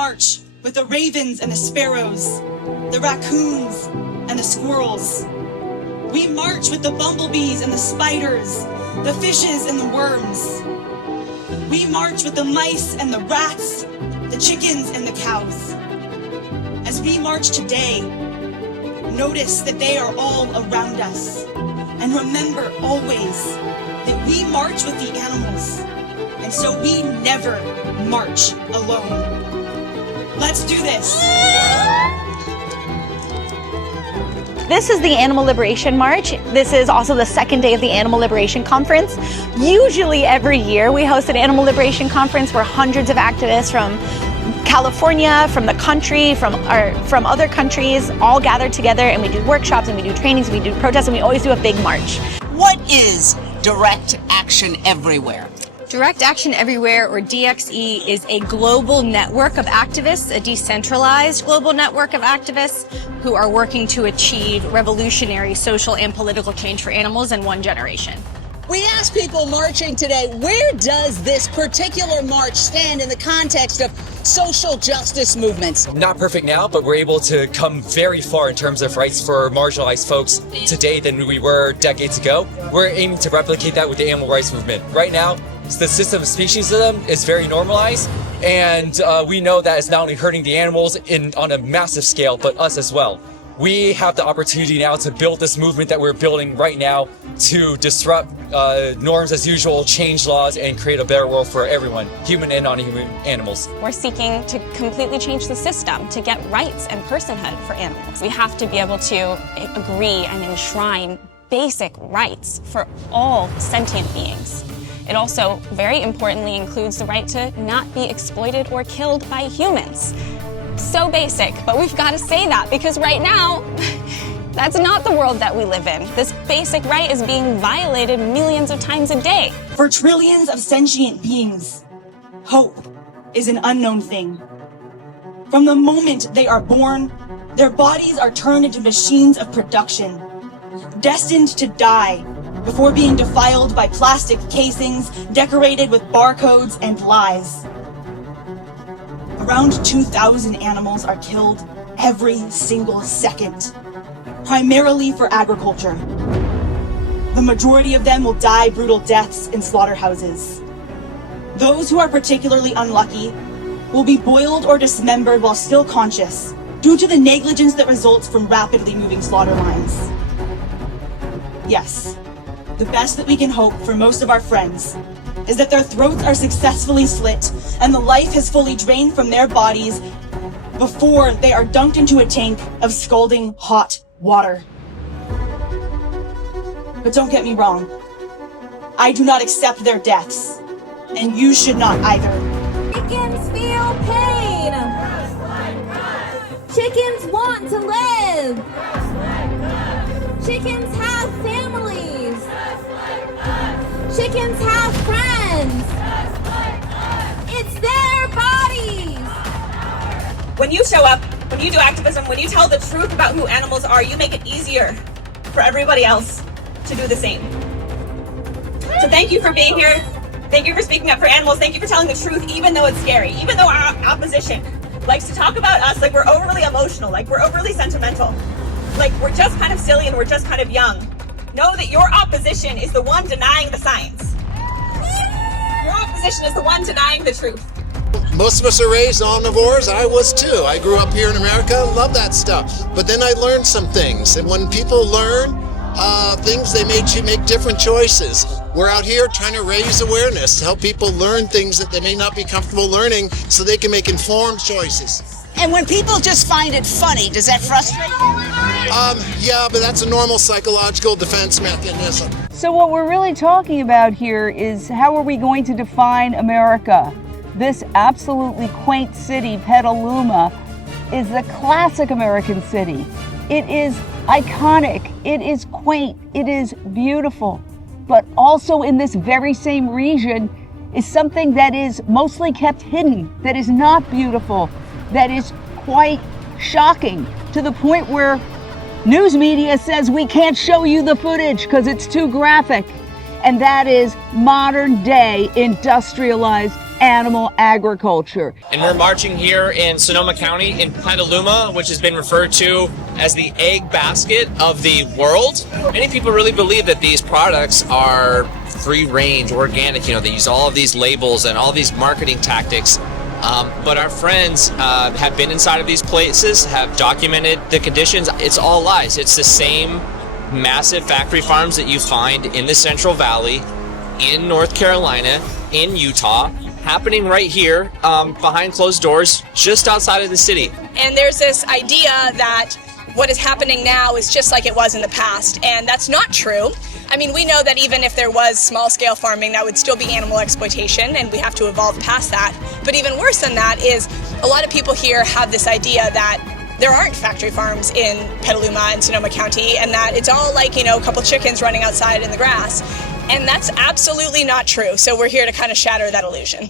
march with the ravens and the sparrows, the raccoons and the squirrels. We march with the bumblebees and the spiders, the fishes and the worms. We march with the mice and the rats, the chickens and the cows. As we march today, notice that they are all around us. And remember always that we march with the animals, and so we never march alone. Let's do this. This is the Animal Liberation March. This is also the second day of the Animal Liberation Conference. Usually every year we host an Animal Liberation Conference where hundreds of activists from California, from the country, from other countries all gather together, and we do workshops and we do trainings, and we do protests, and we always do a big march. What is Direct Action Everywhere? Direct Action Everywhere, or DxE, is a global network of activists, a decentralized global network of activists who are working to achieve revolutionary social and political change for animals in one generation. We asked people marching today, where does this particular march stand in the context of social justice movements? Not perfect now, but we're able to come very far in terms of rights for marginalized folks today than we were decades ago. We're aiming to replicate that with the animal rights movement. Right now, the system of speciesism is very normalized, and we know that it's not only hurting the animals on a massive scale, but us as well. We have the opportunity now to build this movement that we're building right now to disrupt norms as usual, change laws, and create a better world for everyone, human and non-human animals. We're seeking to completely change the system to get rights and personhood for animals. We have to be able to agree and enshrine basic rights for all sentient beings. It also, very importantly, includes the right to not be exploited or killed by humans. So basic, but we've got to say that because right now, that's not the world that we live in. This basic right is being violated millions of times a day. For trillions of sentient beings, hope is an unknown thing. From the moment they are born, their bodies are turned into machines of production, destined to die before being defiled by plastic casings decorated with barcodes and lies. Around 2,000 animals are killed every single second, primarily for agriculture. The majority of them will die brutal deaths in slaughterhouses. Those who are particularly unlucky will be boiled or dismembered while still conscious due to the negligence that results from rapidly moving slaughter lines. Yes, the best that we can hope for most of our friends is that their throats are successfully slit and the life has fully drained from their bodies before they are dunked into a tank of scalding hot water. But don't get me wrong, I do not accept their deaths, and you should not either. Chickens feel pain. Chickens want to live. Chickens have families. Chickens have friends. It's their bodies. When you show up, when you do activism, when you tell the truth about who animals are, you make it easier for everybody else to do the same. So thank you for being here. Thank you for speaking up for animals. Thank you for telling the truth, even though it's scary, even though our opposition likes to talk about us like we're overly emotional, like we're overly sentimental, like we're just kind of silly and we're just kind of young. Know that your opposition is the one denying the science. Your opposition is the one denying the truth. Most of us are raised omnivores. I was too. I grew up here in America, love that stuff. But then I learned some things. And when people learn things, they make different choices. We're out here trying to raise awareness to help people learn things that they may not be comfortable learning so they can make informed choices. And when people just find it funny, does that frustrate you? Yeah, but that's a normal psychological defense mechanism. So what we're really talking about here is how are we going to define America? This absolutely quaint city, Petaluma, is the classic American city. It is iconic, it is quaint, it is beautiful. But also in this very same region is something that is mostly kept hidden, that is not beautiful, that is quite shocking, to the point where news media says we can't show you the footage because it's too graphic. And that is modern day industrialized animal agriculture. And we're marching here in Sonoma County in Petaluma, which has been referred to as the egg basket of the world. Many people really believe that these products are free range, organic, they use all of these labels and all these marketing tactics. But our friends have been inside of these places, have documented the conditions. It's all lies. It's the same massive factory farms that you find in the Central Valley, in North Carolina, in Utah, happening right here behind closed doors, just outside of the city. And there's this idea that what is happening now is just like it was in the past, and that's not true. I mean, we know that even if there was small-scale farming, that would still be animal exploitation, and we have to evolve past that. But even worse than that is a lot of people here have this idea that there aren't factory farms in Petaluma and Sonoma County, and that it's all like, a couple chickens running outside in the grass. And that's absolutely not true. So we're here to kind of shatter that illusion.